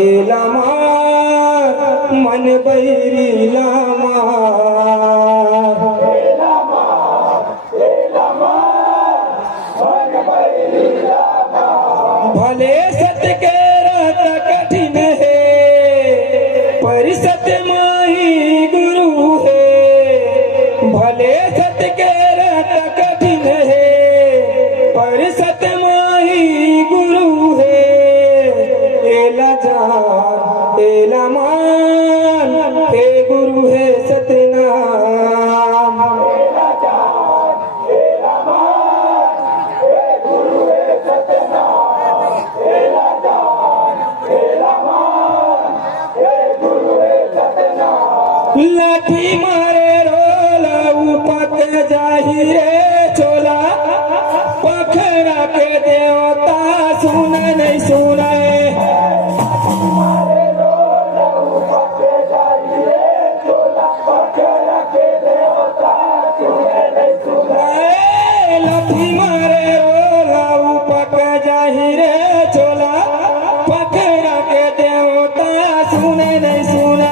एला मार मन बैरीला भले सत्य के रहता कठिन है पर सत्य माही गुरु है। भले सत्य के रहता कठिन है पर सत्य माही गुरु है। एला जान एला मान हे गुरु है सतनाम। एला जान एला मान हे गुरु है सतनाम। एला जान एला मान हे गुरु है सतनाम। लाठी मारे रोला उपक जाही रे चोला पखरा के देवता सुन नहीं सुने। लाठी मारे रोला उपक जाही रे चोला पखरा के देवता सुने नहीं सुने।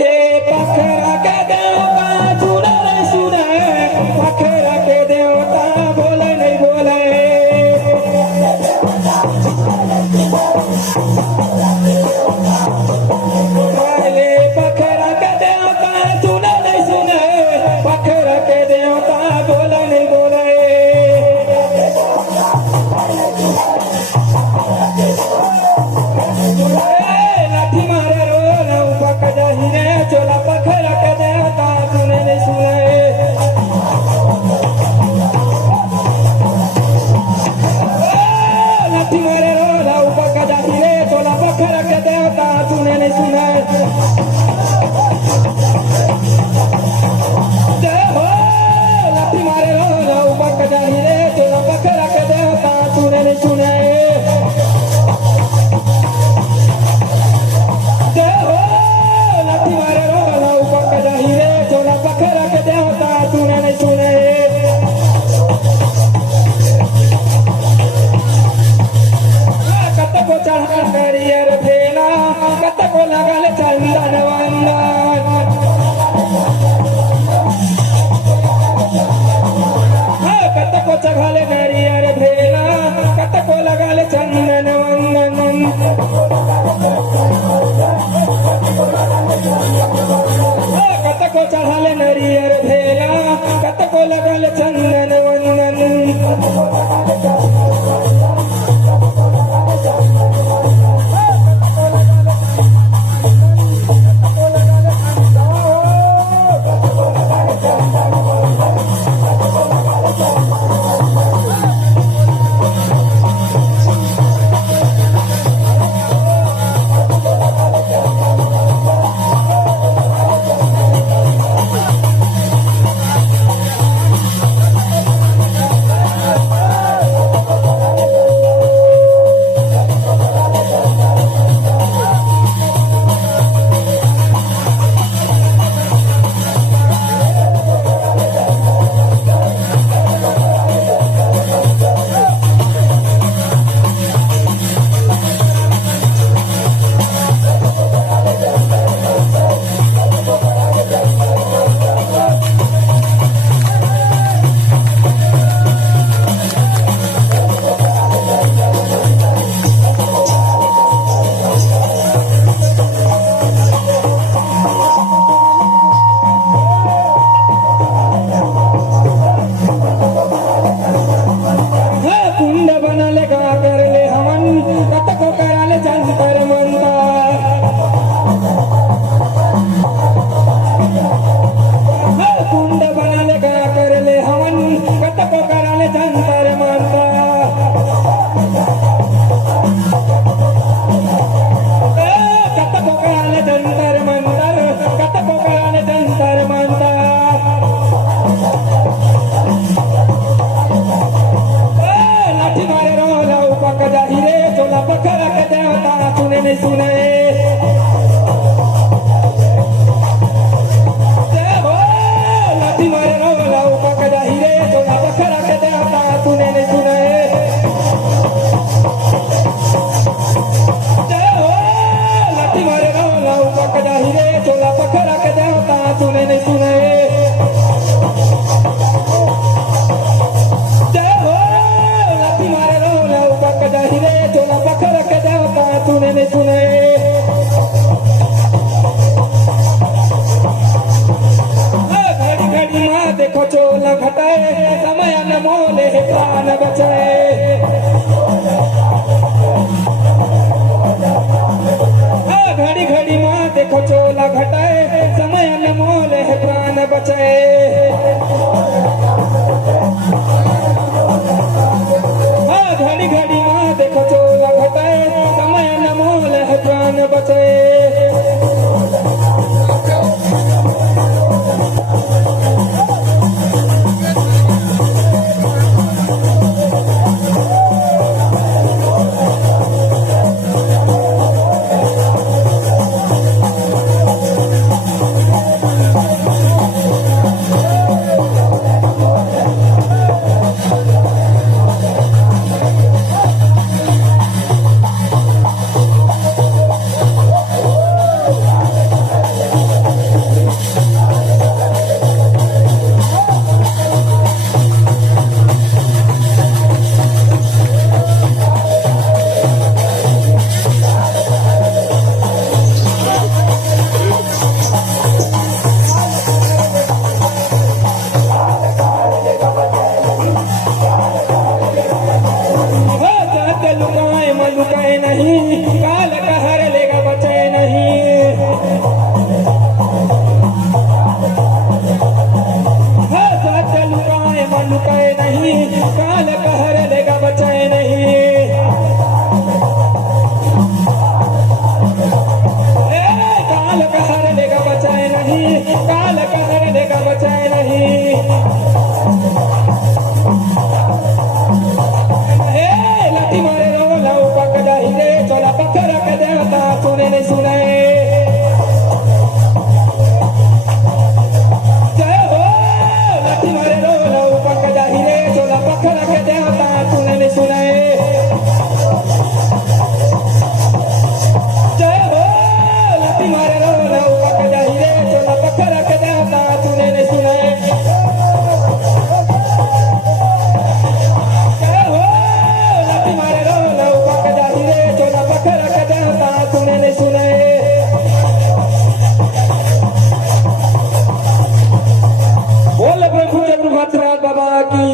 ये पखरा के देवता सुने नहीं सुने। पखरा के देवता बोले नहीं बोले। ये पखरा के देवता सुने नहीं सुने। पखरा के देवता बोले नहीं बोले। लाठी मारे रोला उपक जाही रे चोला पखरा के देवता सुने नहीं सुने। लाठी मारे रोला उपक जाही रे चोला पखरा के देवता सुने नहीं सुने। जय हो लाठी मारे रोला उपक जाही रे चोला पखरा के देवता सुने नहीं सुने। जय हो लाठी मारे रोला उपक जाही रे चोला पखरा के देवता सुने नहीं सुने। कतको चढ़ा करियर भेला कतको लगल चंदन वंदन। कतको चढ़ल नरियर भेला कतको लगल चंदन वंदन। कतको चढ़ल नरियर भेला कतको लगल चंदन वंदन। के देवता सुने नहीं सुने जय हो लाठी मारे रोला उपक जाहि रे चोला पत्थर के देवता सुने नहीं सुने घड़ी घड़ी माँ देखो चोला घटाए समय न मोले प्राण बचाए घड़ी घड़ी माँ देखो चोला घटाए समय न मोल है प्राण बचाए घड़ी घड़ी माँ देखो चोला घटाए समय न मोल है प्राण बचाए लुकाए नहीं काल कहर लेगा बचे नहीं सत्य लुकाए मन लुकाए नहीं काल कहर लेगा बचे नहीं काल कहर लेगा बचे नहीं काल कहर लेगा बचे नहीं लाठी मारे रोला उपक जाहि रे चोला पत्थर के देवता सुने नहीं सुने जय हो लाठी मारे रोला उपक जाहि रे चोला पत्थर के देवता सुने नहीं सुने जय हो लाठी मारे रोला उपक जाहि रे चोला पत्थर के देवता सुने नहीं सुने बोल प्रभु जगन्नाथ बाबा की।